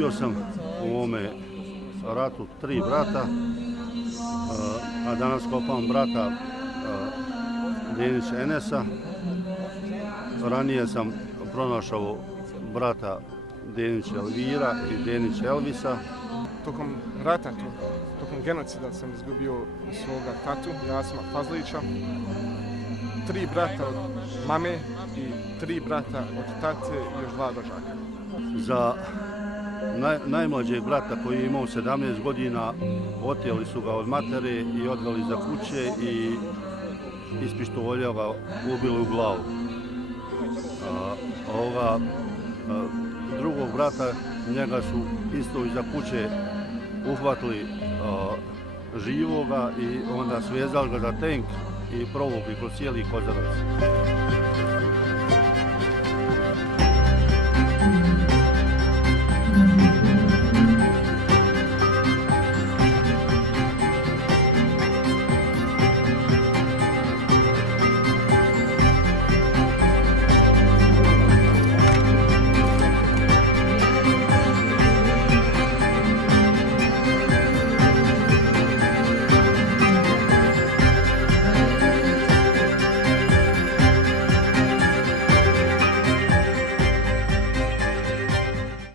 Izgubio sam u ovome ratu 3 brata, a danas kopam brata Denića Enesa. Ranije sam pronašao brata Denića Elvira i Denića Elvisa. Tokom rata, tokom genocida sam izgubio svoga tatu Jasima Fazlića, 3 brata od mame i 3 brata od tate i još 2 rođaka. Za najmlađeg brata koji je imao 17 godina oteli su ga od matere i odveli za kuće i iz pištolja ga ubili u glavu. Drugog brata, njega su isto iza kuće uhvatili živoga i onda svezali ga za tenk i provukli kroz cijeli Kozarac.